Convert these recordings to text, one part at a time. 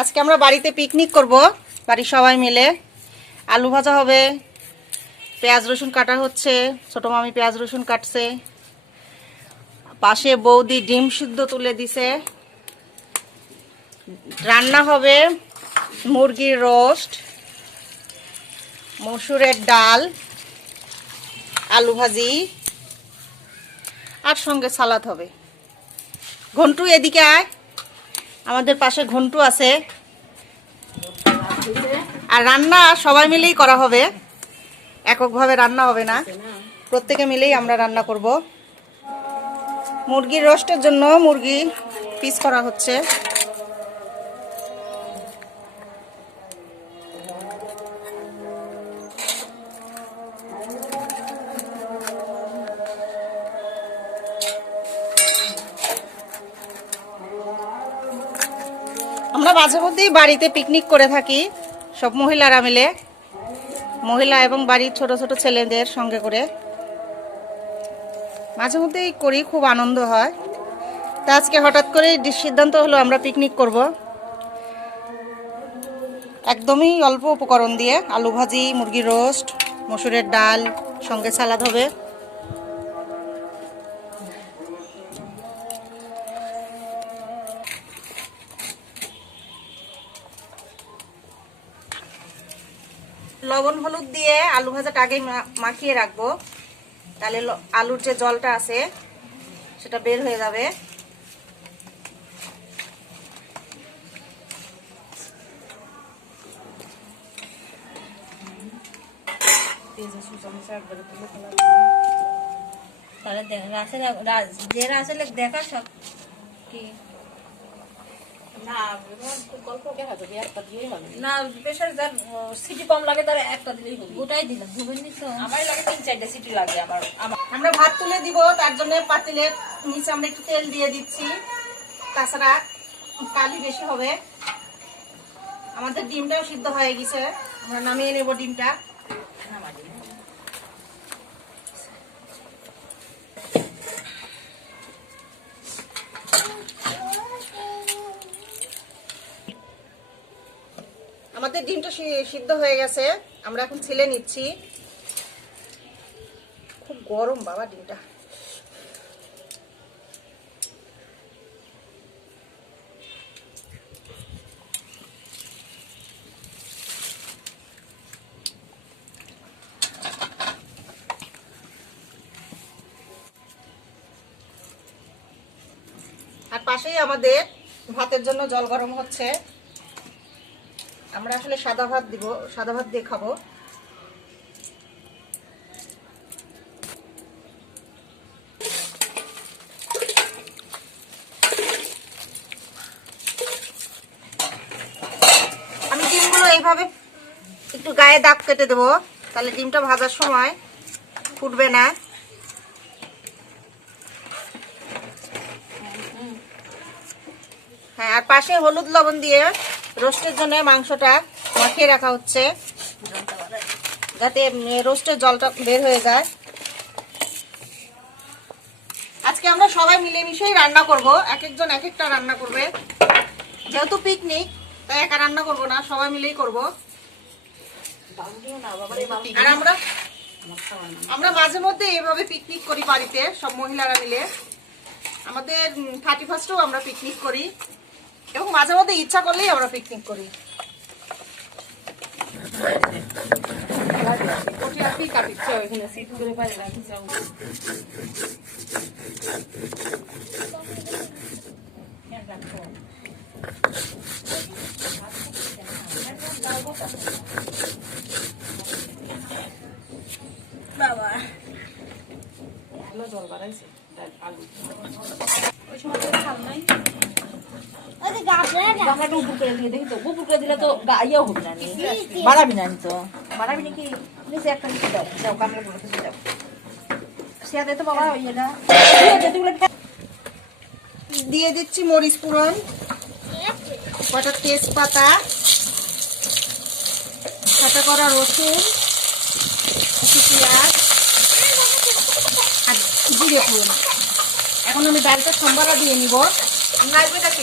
আজকে আমরা বাড়িতে পিকনিক করব। বাড়ির সবাই মিলে। আলু ভাজা হবে। পেঁয়াজ রসুন কাটা হচ্ছে। ছোট মামি পেঁয়াজ রসুন কাটছে। পাশে বৌদি ডিম সিদ্ধ তুলে দিছে। রান্না হবে মুরগির রোস্ট, মসুরের ডাল, আলু ভাজি, আর সঙ্গে সালাদ হবে। ঘন্টু, এদিকে আয়। আমাদের পাশে ঘন্টু আছে। আর রান্না সবাই মিলেই করা হবে। এককভাবে রান্না হবে না। প্রত্যেকে মিলেই আমরা রান্না করব। মুরগির রোস্টের জন্য মুরগি পিস করা হচ্ছে। মাঝে মধ্যেই বাড়িতে পিকনিক করে থাকি, সব মহিলারা মিলে। মহিলা এবং বাড়ির ছোট ছোট ছেলেদের সঙ্গে করে। মাঝে মধ্যেই করি, খুব আনন্দ হয়। তা আজকে হঠাৎ করে সিদ্ধান্ত হলো আমরা পিকনিক করব। একদমই অল্প উপকরণ দিয়ে আলু ভাজি মুরগি রোস্ট মসুরের ডাল, সঙ্গে সালাদ হবে। লবণ হলুদ দিয়ে আলু ভাজাটা আগে মাখিয়ে রাখব। তাহলে আলুর যে জলটা আছে, সেটা বের হয়ে যাবে। তাহলে যে রাসেল দেখা সব কি? না প্রেশার যার সিটি কম লাগে তার একটা দিলেই হবে। গোটাই দিলাম ধুবেননি তো আমার লাগে তিন চারটা সিটি লাগে আমার আমার। আমরা ভাত তুলে দিব তার জন্য পাতিলের নিচে আমরা একটু তেল দিয়ে দিচ্ছি। তাছাড়া কালি বেশি হবে। আমাদের ডিমটাও সিদ্ধ হয়ে গেছে। আমরা নামিয়ে নেব ডিমটা। আমাদের ডিমটা সিদ্ধ হয়ে গেছে। আমরা এখন ছিলে নিচ্ছি। খুব গরম বাবা ডিমটা। আর পাশেই আমাদের ভাতের জন্য জল গরম হচ্ছে। আমরা আসলে সাদা ভাত দিব, সাদা ভাত দিয়ে খাব। আমি ডিমগুলো এইভাবে একটু গায়ে দাগ কেটে দেবো, তাহলে ডিমটা ভাজার সময় ফুটবে না। হ্যাঁ আর পাশে হলুদ লবণ দিয়ে রোস্টের জন্য মাংসটা মাখিয়ে রাখা হচ্ছে। যাতে রোস্টের জলটা বের হয়ে যায়। আজকে আমরা সবাই মিলেমিশেই রান্না করব। এক একজন এক একটা রান্না করবে। যেহেতু পিকনিক তাই একা রান্না করব না, সবাই মিলেই করব। আর আমরা আমরা মাঝে মধ্যে এভাবে পিকনিক করি বাড়িতে, সব মহিলারা মিলে। আমাদের থার্টি ফার্স্টেও আমরা পিকনিক করি। এবং মাঝে মধ্যে ইচ্ছা করলেই আমরা পিকনিক করি। বাবা। জল বাড়াইছে আলু। বাংলাটা উপর করে দিয়ে দেখি তো। উপর করে দিলে তো ইয়েও হবে না নি। বাড়াবি না নি তো। বাড়াবি নাকি? নিচে একটা নিচে দাও। দাও কামড়ে পড়ে কিছু দাও। সে দে তো বাবা ইয়েটা যেগুলো দিয়ে দিচ্ছি মরিচ পুরন কটা তেজপাতা কাটা করা রসুন কিছু পেঁয়াজ আর জিরে পুরন এখন আমি ডালটা সম্বারা দিয়ে নিব। নাইবেটা কি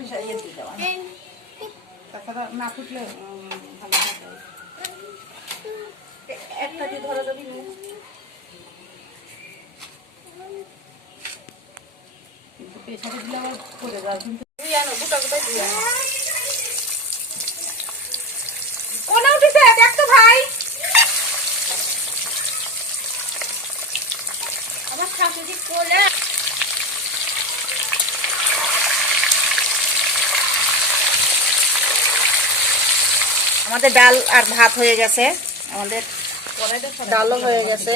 প্রেশার ইয়ে দেওয়া তাছাড়া না ফুটলে ভালো একটা দিয়ে ধরা না কিন্তু প্রেশারে দিলে আবার করে যাবে কিন্তু তুই আনো গোটা গোটা তুই আনো কোনে উঠেছে দেখ তো ভাই আমার শাশুড়ি কোলে আমাদের ডাল আর ভাত হয়ে গেছে। আমাদের ডালও হয়ে গেছে।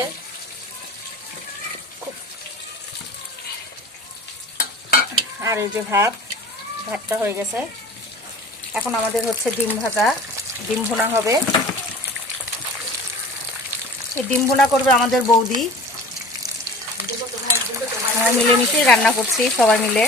আর এই যে ভাত, ভাতটা হয়ে গেছে। এখন আমাদের হচ্ছে ডিম ভাজা। ডিম ভুনা হবে। এই ডিম ভুনা করবে আমাদের বৌদি। মিলেমিশেই রান্না করছি সবাই মিলে।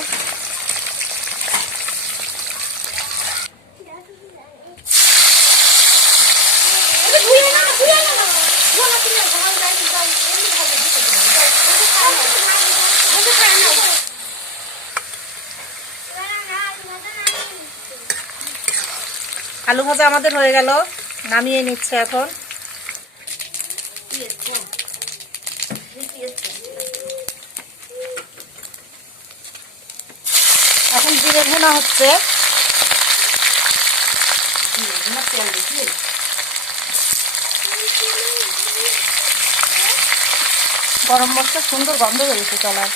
আলু ভাজা আমাদের হয়ে গেল। নামিয়ে নিচ্ছে এখন। এখন জিরে ভুনা হচ্ছে। গরম মশলা সুন্দর গন্ধ বেরিয়েছে চলার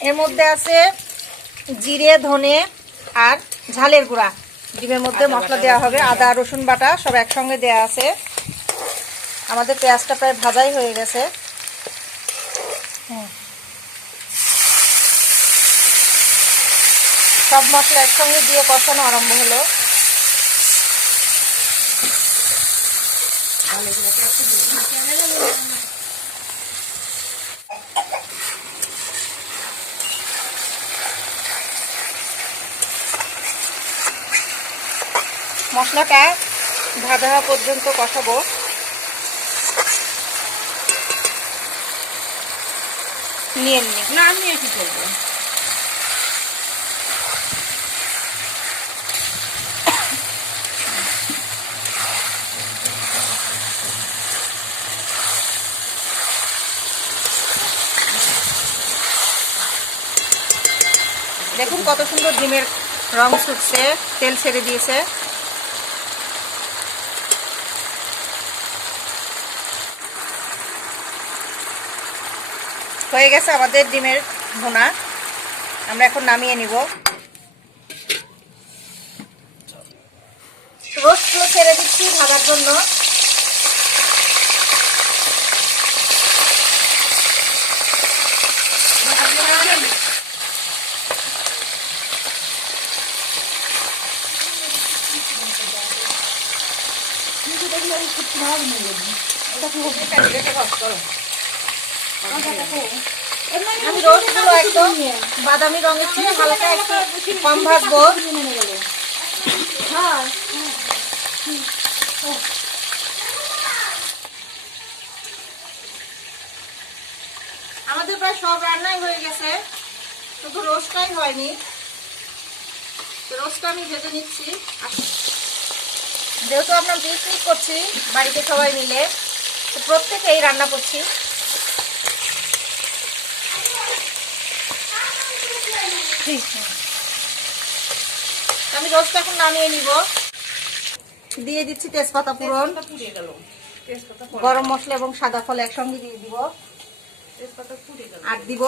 এর মধ্যে আছে জিরে ধনে আর ঝালের গুঁড়া। ডিমের মধ্যে মশলা দেওয়া হবে আদা রসুন বাটা সব একসঙ্গে দেওয়া আছে। আমাদের পেঁয়াজটা প্রায় ভাজাই হয়ে গেছে। সব মশলা একসঙ্গে দিয়ে কষানো আরম্ভ হলো। মশলাটা ভাজা হওয়া পর্যন্ত কষাবো। নিয়ে নিয়ে না আমি কি করব দেখুন কত সুন্দর ডিমের রং ছুটছে তেল ছেড়ে দিয়েছে। হয়ে গেছে আমাদের ডিমের ভুনা আমরা এখন নামিয়ে নিব রোস্টগুলো ছেড়ে দিচ্ছি ভাজার জন্য আমি একদম বাদামি রঙের হালকা একটু কম আমাদের প্রায় সব রান্নাই হয়ে গেছে, শুধু রোস্টটাই হয়নি। রোস্টটা আমি ভেজে নিচ্ছি। যেহেতু আমরা পিকনিক করছি, বাড়িতে সবাই মিলে প্রত্যেকেই রান্না করছি। আমি রোস্ট এখন নামিয়ে নিব। দিয়ে দিচ্ছি তেজপাতা পুরন। গরম মশলা এবং সাদা ফল একসঙ্গে দিয়ে দিব। আর দিব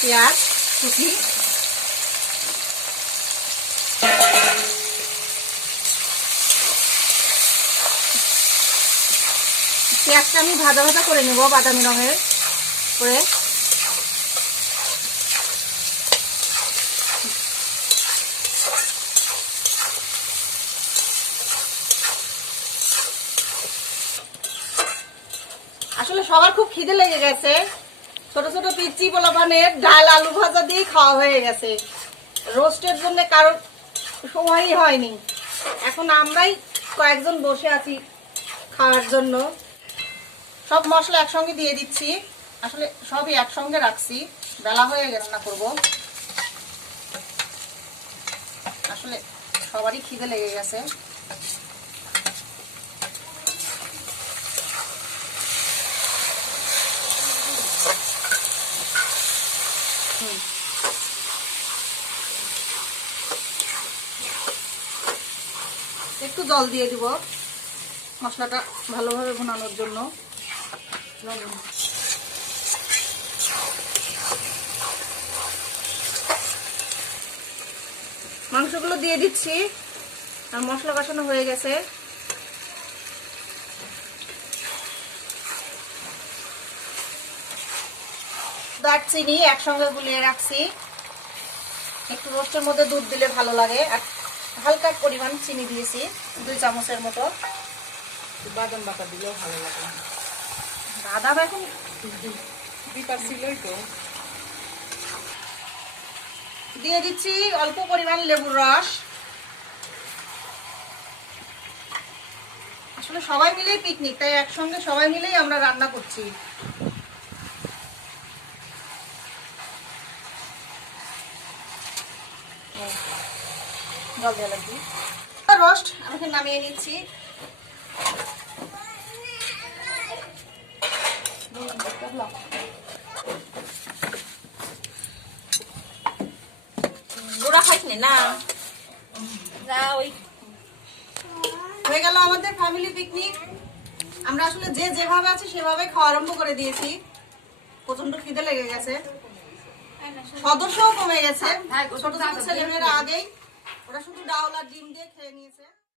পেঁয়াজ কুচি। পেঁয়াজটা আমি ভাজা ভাজা করে নেব বাদামি রঙের। করে। সবার খুব খিদে লেগে গেছে। ছোট ছোট পিচি পোলাপানের ডাল, আলু ভাজা দিয়ে খাওয়া হয়ে গেছে। রোস্টের জন্য কারোর সময়ই হয়নি। এখন আমরাই কয়েকজন বসে আছি খাওয়ার জন্য। সব মশলা একসঙ্গে দিয়ে দিচ্ছি। আসলে সবই একসঙ্গে রাখছি। বেলা হয়ে গেল না করব। আসলে সবারই খিদে লেগে গেছে। একটু জল দিয়ে দিব মশলাটা ভালোভাবে ভুনানোর জন্য। মাংসগুলো দিয়ে দিচ্ছি, আর মশলা কষানো হয়ে গেছে। দারচিনি একসঙ্গে গুলিয়ে রাখছি। একটু রোস্টের মধ্যে দুধ দিলে ভালো লাগে, আর হালকা পরিমাণ চিনি দিয়েছি দুই চামচের মতো। বাদাম বাটা দিলেও ভালো লাগে। বাদাম এখন বিপার ছিলই তো। দিয়ে দিচ্ছি অল্প পরিমাণ লেবুর রস। আসলে সবাই মিলেই পিকনিক তাই একসঙ্গে সবাই মিলেই আমরা রান্না করছি। জল দিয়ে লাগবে। রোস্ট আমাকে নামিয়ে নিচ্ছি। গোড়া খাইস না। যা ওই হয়ে গেল আমাদের ফ্যামিলি পিকনিক আমরা আসলে যে যেভাবে আছে সেভাবে খাওয়া আরম্ভ করে দিয়েছি। প্রচণ্ড খিদে লেগে গেছে। সদস্যও কমে গেছে। ছোট ছোট ছেলেমেয়েরা আগেই ওরা শুধু ডাউল ডিম দিয়ে খেয়ে নিয়েছে।